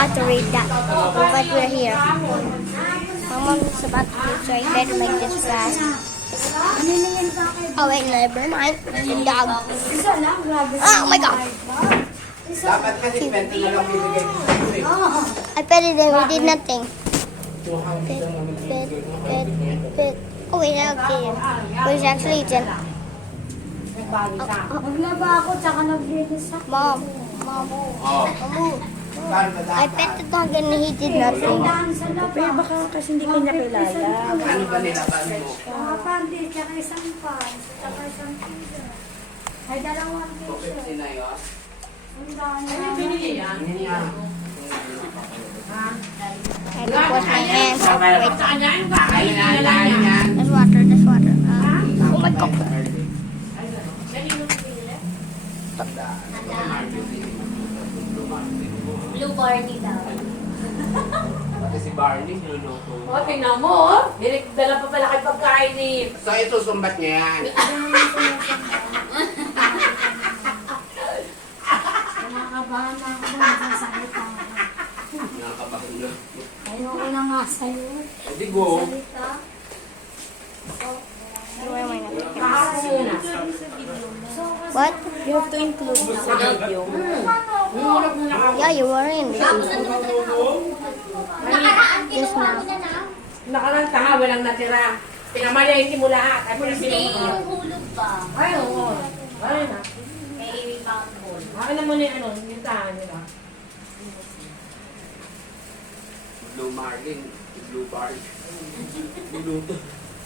about to read that, but we're here. My mom is about to read, so I better make this fast. Oh wait, never mind. It's a dog. Oh my god. Dapat kasi 20 na lang bibigay ko sa iyo eh. I petted him. He did nothing. 200 Pet, lang naman pet, bibigay ko. pet, pet. Oh wait, I'll get him. But he's actually eating. Naglaba ako, tsaka naglinis ako. Mom, mom, Oh, mom. paano ba I dapat? pet the dog and he did nothing. Daan sa laba. Pero baka kasi hindi kanya kilala. Ano ba nilaban mo? Mga pandi, tsaka isang pants, tsaka isang t-shirt. Ay, dalawang t-shirt. 250 na yun? Ang daan na. Hindi niya. I had to wash my hands. Wait, Ayun yan. there's water, there's water. Oh my god. Blue Barney daw. Pati si Barney, niluluto. O, tingnan mo, oh. Dala pa pala kay pagkain ni... So ito, sumbat niya yan. Nakakabahan na ako sa salita. Nakakabahan na. Ayoko na nga sa'yo. Hindi go. Salita. Where am I now? Makakasa muna. What? You have to include it sa video. Nungulog muna ako. Yeah, you were in. Just now. Nakarang tanga, walang natira. Pinamalayin mo lahat. Ay, Yung hulog pa. Ay, oo. Ay, na. May pound ball. Akin mo na yung ano, yung tahan nila. Blue Marlin. Blue Barn. Niluluto.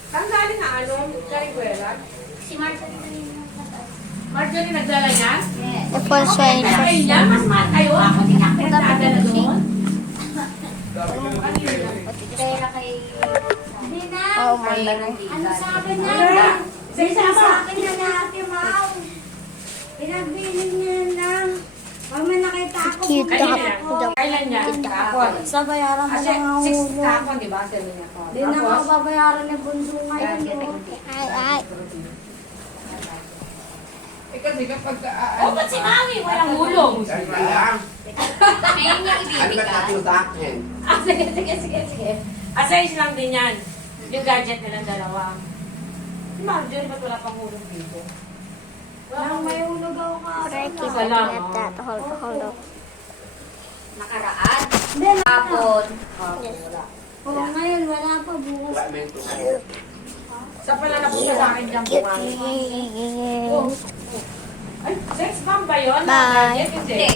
Saan galing na ano? Kariguela? Si Martha din yung Marjorie nagdala niyan? Yes. The full shade. Ay, yan. Mas mahal kayo. Ako din ako nagdala doon. Pera kay... Hindi na. Oh my god. Ano sa akin na? Sa akin na natin, Mau. Pinagbili niya lang. Pag may nakita ako, Cute Kailan dog. yan? Dog. Kailan yan? Kapon. sa bayaran mo Kasi lang ang 6 hulog. kapon, di ba? Sabi niya po. Hindi na ako babayaran ng bunso ngayon. Ay. Eh kasi kapag... Oh, ba't si Mami? Walang hulog. Dahil lang. Ngayon niya Ano ba ibibigay. tatlo sa akin? Ah, sige. Asayos lang din yan. Yung gadget nilang dalawa. Si Marjorie, ba't wala pang hulog dito? Nang may hulog ako ka. Sorry, keep looking at that. Hold up. Nakaraan? Hindi, nakapon. Yes. Oo, ngayon wala pa bukas. Wala mo yung tumayo. Sa pala napunta sa akin dyan Cute. bukas. Ay, sex bomb ba yun? Bye. Gadget, hindi.